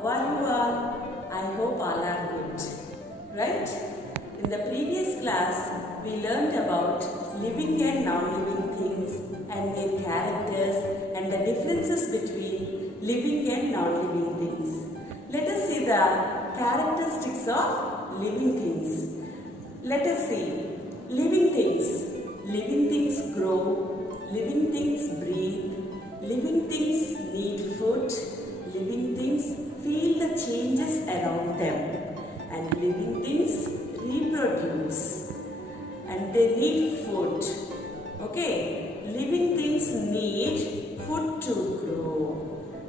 How are you all? I hope all are good, right? In the previous class, we learned about living and non-living things and their characters and the differences between living and non-living things. Let us see the characteristics of living things. Let us see. Living things. Living things grow. Living things breathe. Living things need food. Living things feel the changes around them. And living things reproduce. And they need food. Okay? Living things need food to grow.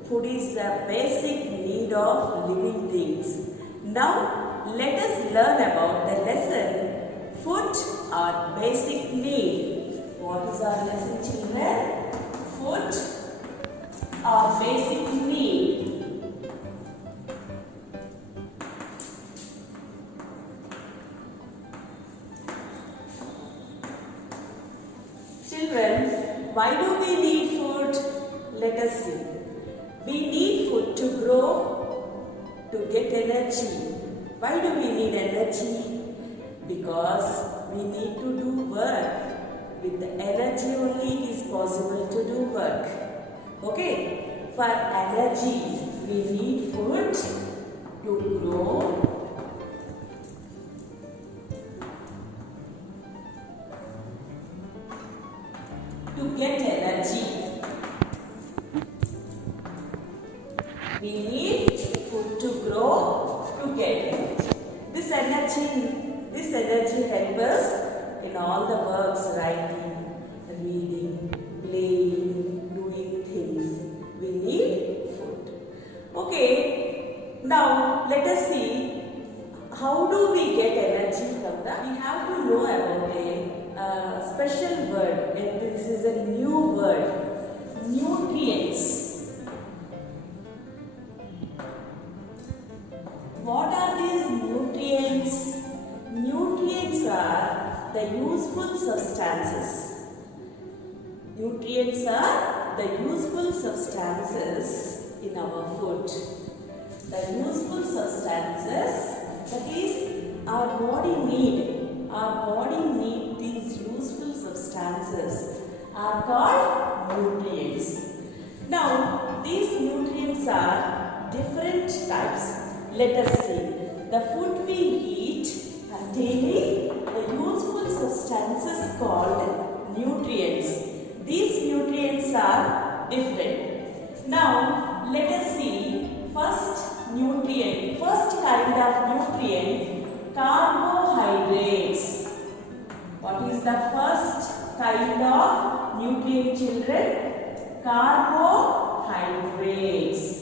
Food is the basic need of living things. Now, let us learn about the lesson Food or basic need. What is our lesson, children? Food or basic need. Children, why do we need food? Let us see. We need food to grow, to get energy. Why do we need energy? Because we need to do work. With the energy only it is possible to do work. Okay? For energy, we need food to grow. To get energy. We need food to grow, to get energy. This energy helps us in all the works, writing, reading, playing, doing things. We need food. Okay, now let us see how do we get energy from that. We have to know about a special word, and this is a new word, nutrients. What are these nutrients? Nutrients are the useful substances. Nutrients are the useful substances in our food. The useful substances, that is our body need. Our body need these useful substances are called nutrients. Now, these nutrients are different types. Let us see. The food we eat containing the useful substances called nutrients. These nutrients are different. Now, let us see first nutrient. First kind of nutrient, carbohydrates. What is the first kind of nutrient, children? Carbohydrates.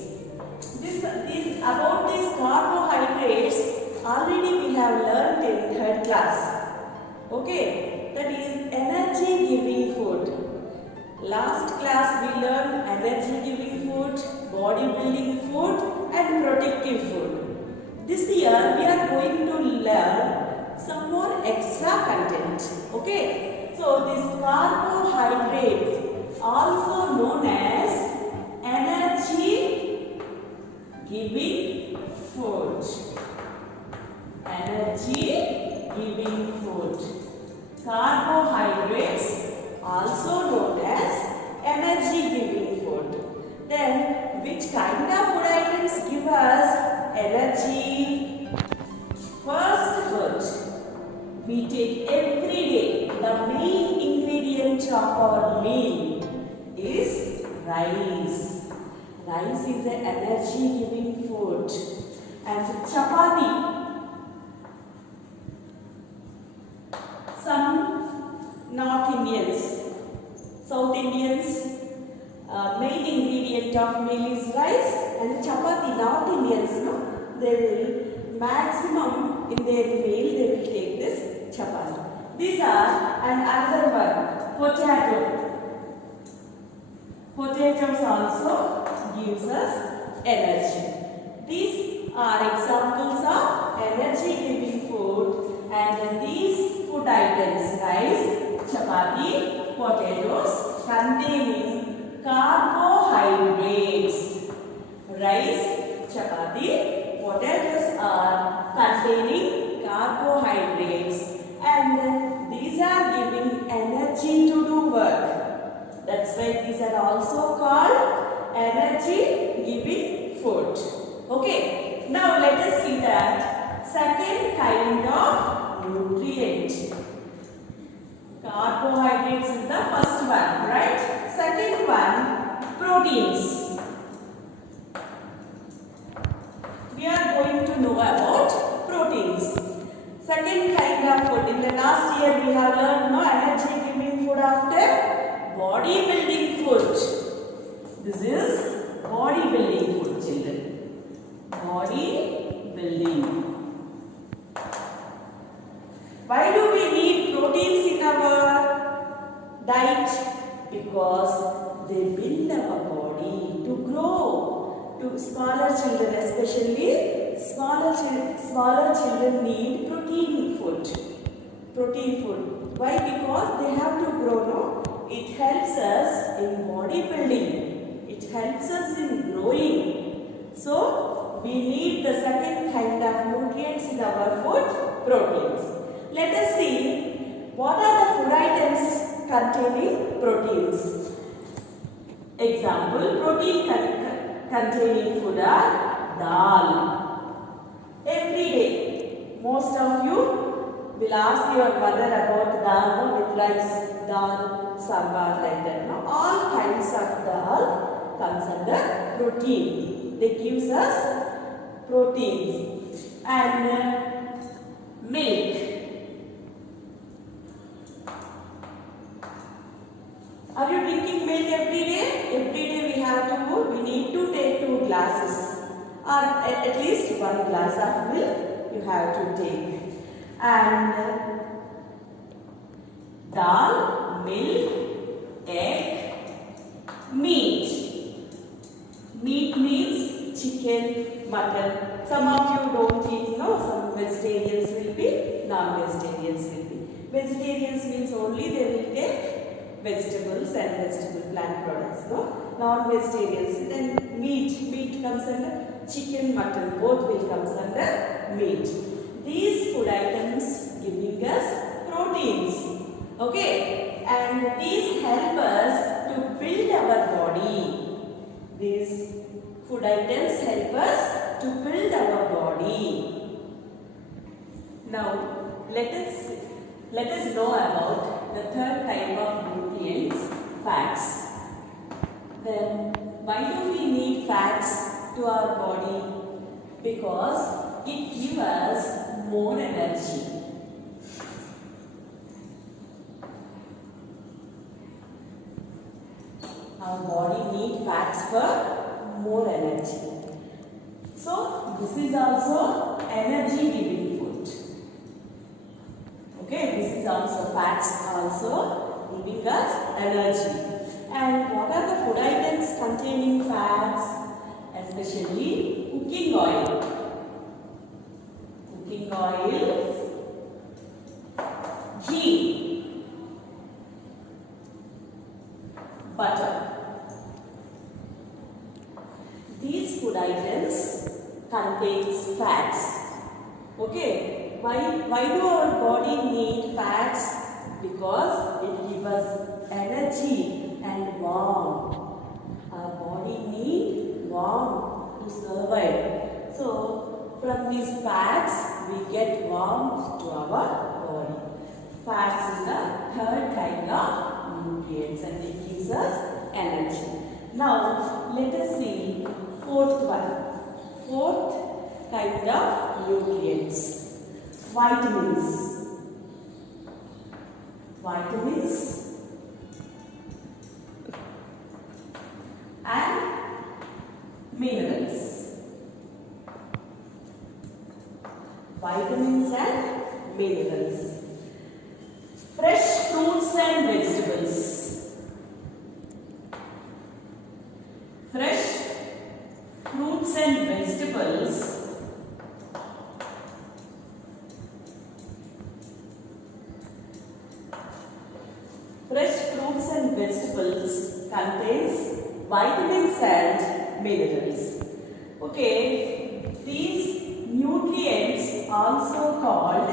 About these carbohydrates, already we have learned in third class. Okay, that is energy giving food. Last class we learned energy giving food, body building food and protective food. This year we are going to learn some more extra content. Okay, so these carbohydrates, also known as energy giving food. Energy giving food. Carbohydrates, also known as energy giving food. Then, which kind of food items give us energy? First food we take every day. The main ingredient of our meal is rice. Rice is an energy giving food. And chapati. Some North Indians, South Indians, main ingredient of meal is rice, and chapati. North Indians, no, they will maximum in their meal they will take this chapati. These are, and another one, potato. Potatoes also gives us energy. These are examples of energy giving food, and these food items, rice, chapati, potatoes, containing carbohydrates. Rice, chapati. Potatoes are containing carbohydrates and these are giving energy to do work. That's why these are also called energy giving food. Okay, now let us see that second kind of nutrient. Carbohydrates is the first one, right? Second one, proteins. We are going to know about proteins. Second kind of food. In the last year we have learned no energy giving food after body building food. This is body building food, children. Body building. Why do we need proteins in our diet? Because they build our body to grow. To smaller children, especially smaller children need protein food. Protein food. Why? Because they have to grow. No, it helps us in bodybuilding. It helps us in growing. So we need the second kind of nutrients in our food, proteins. Let us see what are the food items containing proteins. Example, protein containing food are dal. Every day, most of you will ask your mother about dal with rice, dal, sambar, like that. No? All kinds of dal comes under protein. They gives us proteins and milk. Are you drinking milk every day? Every day we need to take 2 glasses or at least 1 glass of milk you have to take. And dal, milk, egg, meat. Meat means chicken, mutton. Some of you don't eat, no? Some vegetarians will be, non-vegetarians will be. Vegetarians means only they will take vegetables and vegetable plant products, no? Non-vegetarians, then meat comes under chicken, mutton, both will comes under meat. These food items giving us proteins, okay? And these help us to build our body. These food items help us to build our body. Now, let us know about the third type of nutrients, fats. Then, why do we need fats to our body? Because it gives us more energy. Our body needs fats for more energy. So, this is also energy giving food. Okay, this is also fats also giving us energy. And what are the food items containing fats? Especially cooking oil. Cooking oil, ghee, butter. These food items contains fats. Okay, why do our body need fats? Because it gives us energy and warmth. Our body needs warmth to survive. So, from these fats, we get warmth to our body. Fats is the third kind of nutrients and it gives us energy. Now, let us see fourth one. Fourth kind of nutrients. Vitamins. Vitamins and minerals. Vitamins and minerals. Fresh fruits and vegetables. Fresh fruits and vegetables contains vitamins and minerals. Okay, these nutrients also called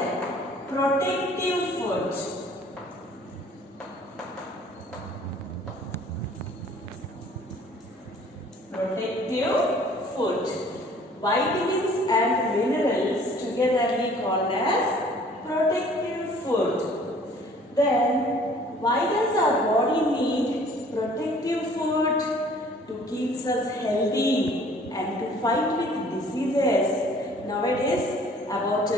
protective food. Protective food. Vitamins and minerals togetherly called as protective food. Then, why does our body need protective food? To keep us healthy and to fight with diseases. Nowadays, about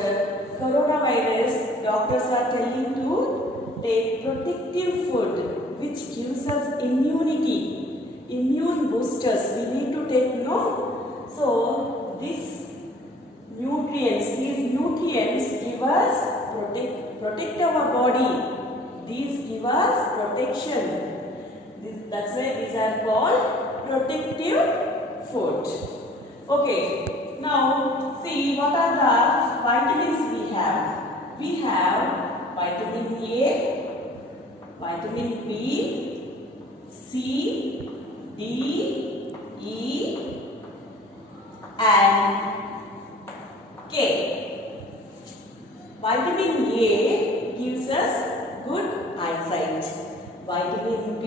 coronavirus, doctors are telling to take protective food which gives us immunity, immune boosters. We need to take, no? So, these nutrients give us protect our body. These give us protection. That's why these are called protective food. Okay, now see what are the vitamins we have. We have vitamin A, vitamin B, C, D, E and K. Vitamin A gives us good eyesight. Vitamin B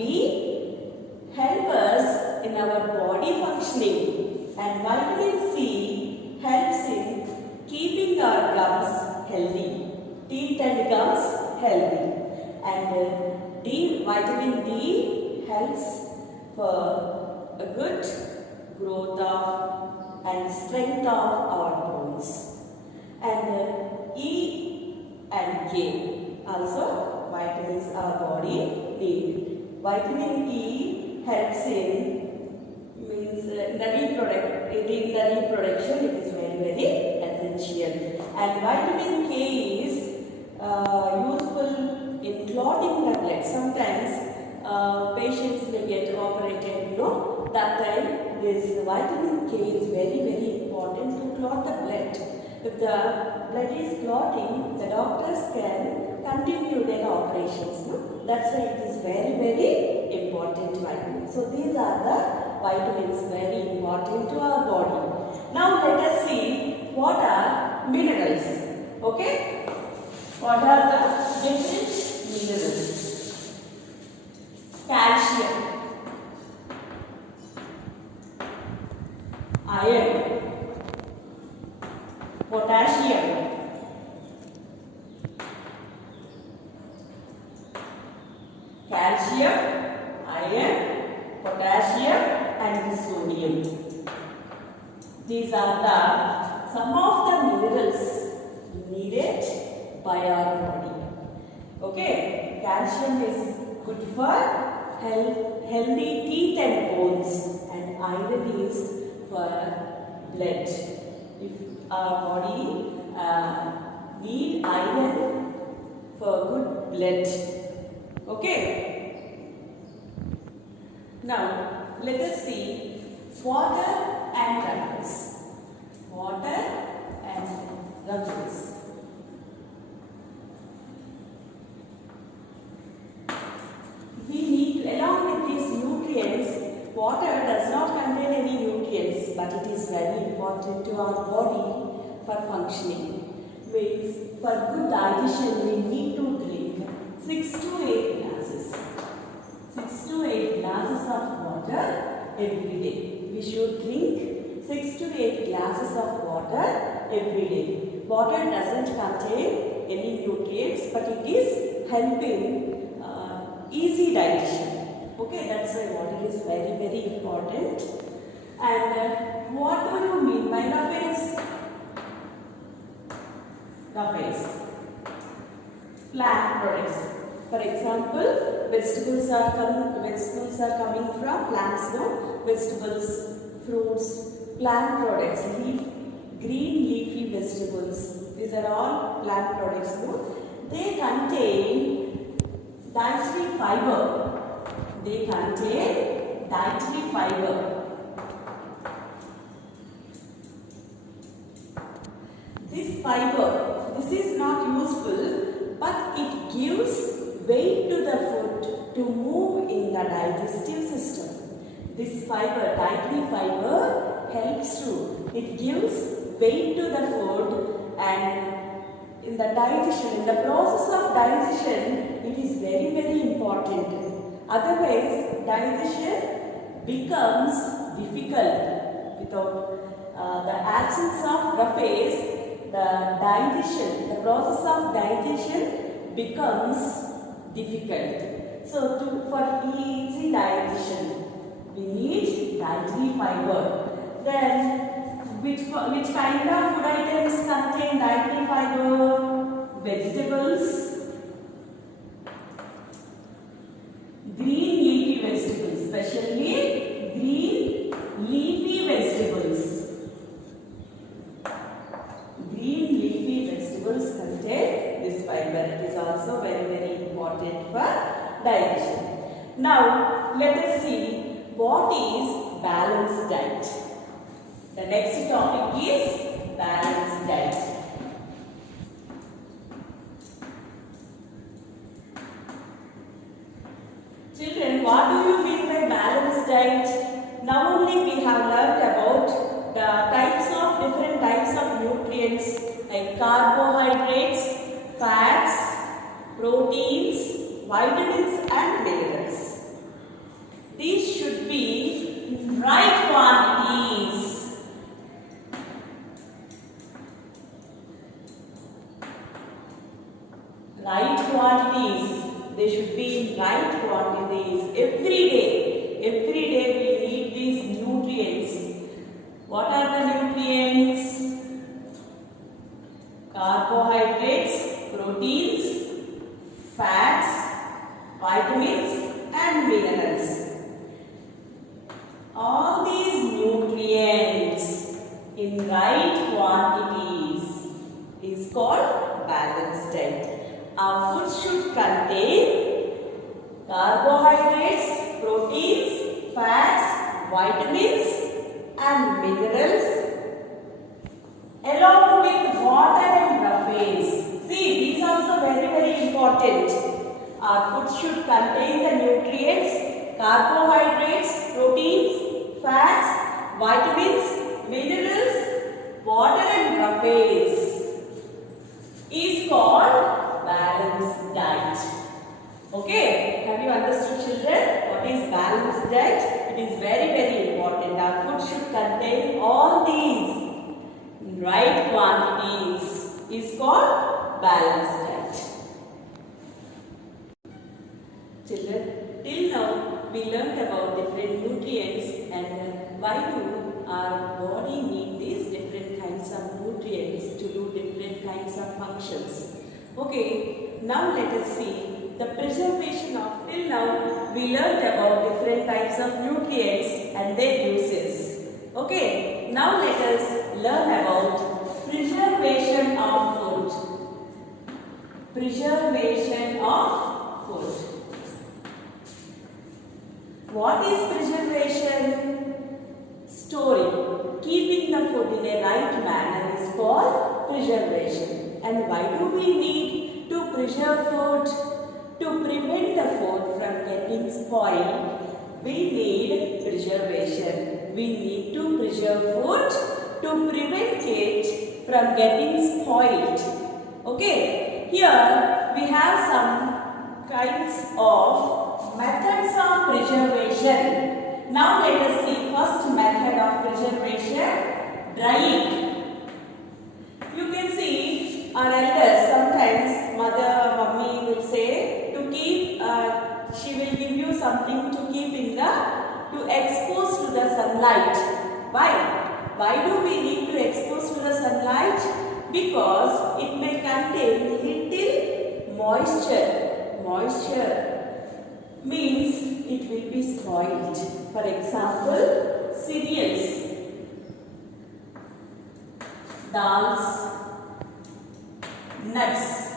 help us in our body functioning, and vitamin C helps in keeping our gums healthy, teeth and gums healthy, and vitamin D helps for a good growth of and strength of our bones, and E and K also vitamins our body need. Vitamin E helps in the reproduction. It is very essential. And vitamin K is useful in clotting the blood. Sometimes patients may get operated, that time this vitamin K is very important to clot the blood. If the blood is clotting, the doctors can continue their operations. That's why it is very important vitamin. So these are the vitamins very important to our body. Now let us see what are minerals. Okay? What are the different minerals? Calcium, iron, potassium, calcium, iron, potassium and sodium. These are some of the minerals needed by our body. Okay, calcium is good for healthy teeth and bones, and iron is for blood. If our body need iron for good blood. Okay. Now let us see water and runners. Water and runners. We need, along with these nutrients, water does not contain any nutrients, but it is very important to our body for functioning. Means for good digestion we need to drink 6 to 8 glasses. 6 to 8 glasses of water every day. We should drink 6 to 8 glasses of water every day. Water doesn't contain any nutrients, but it is helping easy digestion. Okay, that's why water is very important. And what do you mean by ruffles? Ruffles. Plant products. For example, vegetables are coming from plants, no? Vegetables, fruits, plant products, green leafy vegetables. These are all plant products, no? They contain dietary fiber. They contain dietary fiber. This fiber, this is not useful, but it gives weight to the food to move in the digestive system. This fiber, dietary fiber, helps to, it gives weight to the food, and in the digestion, in the process of digestion, it is very, very important. Otherwise, digestion becomes difficult. Without the absence of roughage, the process of digestion becomes difficult. So, for easy digestion, we need dietary fiber. Then, which kind of food items contain dietary fiber? Vegetables, green leafy vegetables, especially green leafy vegetables. Green leafy vegetables contain this fiber. It is also very, very important for digestion. Now, let us see what is balanced diet. The next topic is balanced diet. Children, what do you mean by balanced diet? Now only we have learned about the different types of nutrients like carbohydrates, fats, proteins, vitamins and minerals. These should be in right quantities. Right quantities. They should be in right quantities. Every day we need these nutrients. What are the nutrients? Carbohydrates, proteins, fats, vitamins and minerals. All these nutrients in right quantities is called balanced diet. Our food should contain carbohydrates, proteins, fats, vitamins and minerals along with water and roughage. See, these are also very, very important. Our food should contain the nutrients, carbohydrates, proteins, fats, vitamins, minerals, water and roughage is called balanced diet. Okay, have you understood, children? What is balanced diet? It is very, very important. Our food should contain all these in right quantities. Is called balanced diet. Children, till now we learned about different nutrients and why do our body need these different kinds of nutrients to do different kinds of functions. Okay, now let us see the preservation of, till now we learned about different types of nutrients and their uses. Okay, now let us learn about preservation of food. Preservation of food. What is preservation? Storing, keeping the food in a right manner is called preservation. And why do we need to preserve food? To prevent the food from getting spoiled, we need preservation. We need to preserve food to prevent it from getting spoiled. Okay, here we have some kinds of methods of preservation. Now let us see first method of preservation, drying. You can see our elders, sometimes mother, mummy will say to keep, she will give you something to keep in to expose to the sunlight. Why? Why do we need to expose to the sunlight? Because it may contain little moisture. Moisture means it will be spoiled. For example, cereals, dals, nuts.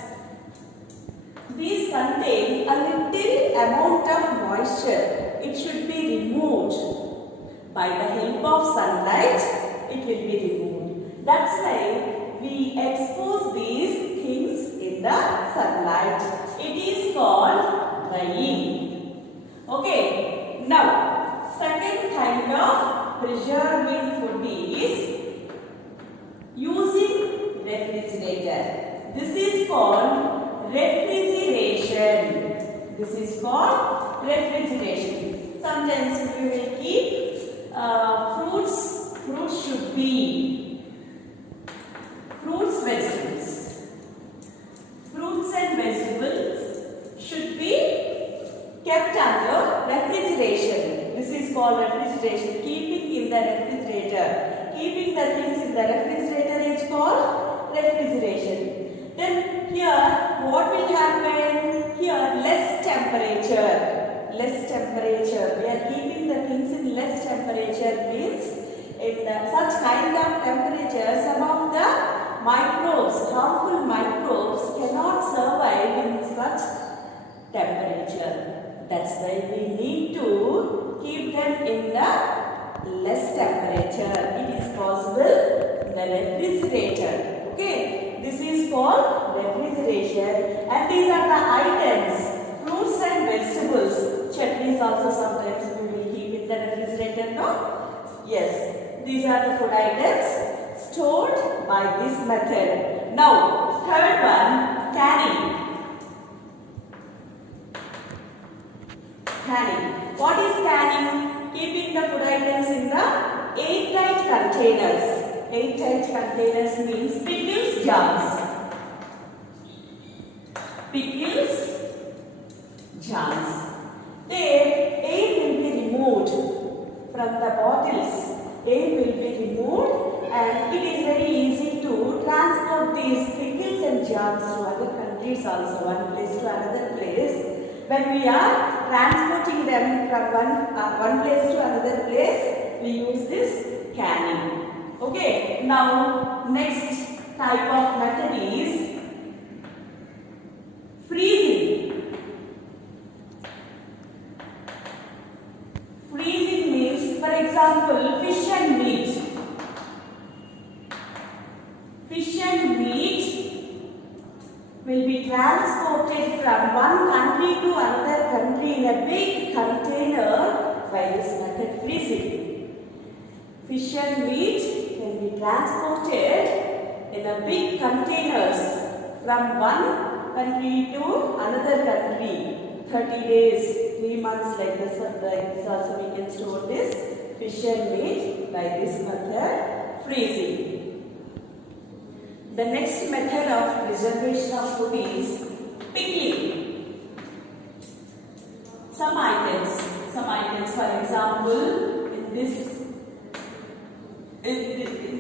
These contain a little amount of moisture. It should be removed. By the help of sunlight, it will be removed. That's why we expose these things in the sunlight. It is called drying. Okay. Now, second kind of preserving food is using refrigerator. This is called refrigeration. This is called refrigeration. Sometimes we will keep fruits. Fruits should be fruits, vegetables. Fruits and vegetables should be kept under refrigeration. This is called refrigeration. Keeping in the refrigerator. Keeping the things in the refrigerator is called refrigeration. Then here what will happen? Here less temperature. Less temperature. We are keeping the things in less temperature means in such kind of temperature some of the microbes, harmful microbes cannot survive in such temperature. That's why we need to keep them in the less temperature. It is possible in the refrigerator. Okay, this is called refrigeration, and these are the items, fruits and vegetables. Chutneys also sometimes we will keep in the refrigerator, no? Yes, these are the food items stored by this method. Now, third one, canning. Canning. What is canning? Keeping the food items in the airtight containers. Airtight containers means pickles jars. Pickles jars. There, air will be removed from the bottles. Air will be removed, and it is very easy to transport these pickles and jars to other countries also, one place to another place. When we are transporting them from one place to another place, we use this canning. Okay, now next type of method is freezing. Freezing means, for example, fish and meat. Fish and meat will be transported from one country to another country in a big container by this method, freezing. Fish and meat can be transported in a big containers from one country to another country. 30 days, 3 months like this also we can store this fish and meat by this method, freezing. The next method of preservation of food is pickling. Some items, for example, in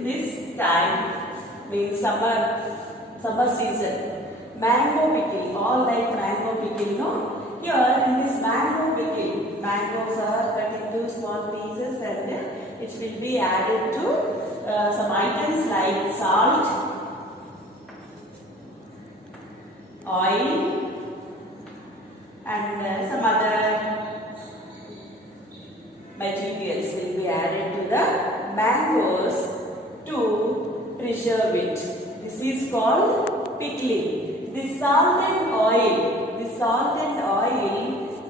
this time means summer season, mango pickle, all like mango pickle, no? Here in this mango pickle, mangoes are cut into small pieces and it will be added to some items like salt, oil, and some other materials will be added to the mangoes to preserve it. This is called pickling. The salt and oil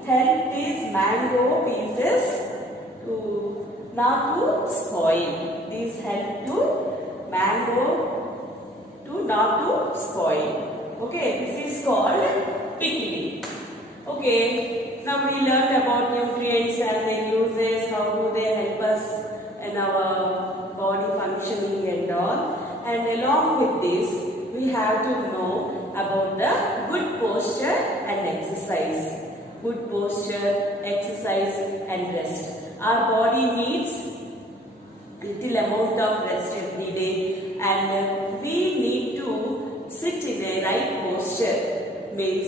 help these mango pieces to not to spoil. These help to mango to not to spoil. Okay, this is called pickling. Okay, now we learned about nutrients and their uses, how do they help us in our body functioning and all. And along with this, we have to know about the good posture and exercise. Good posture, exercise and rest. Our body needs little amount of rest every day, and we need to sit in a right posture. Means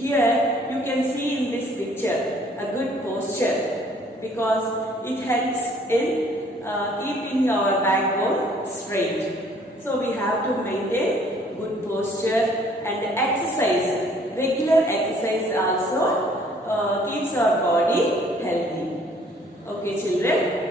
here you can see in this picture a good posture, because it helps in keeping our backbone straight. So we have to maintain good posture, and exercise. Regular exercise also keeps our body healthy. Okay, children.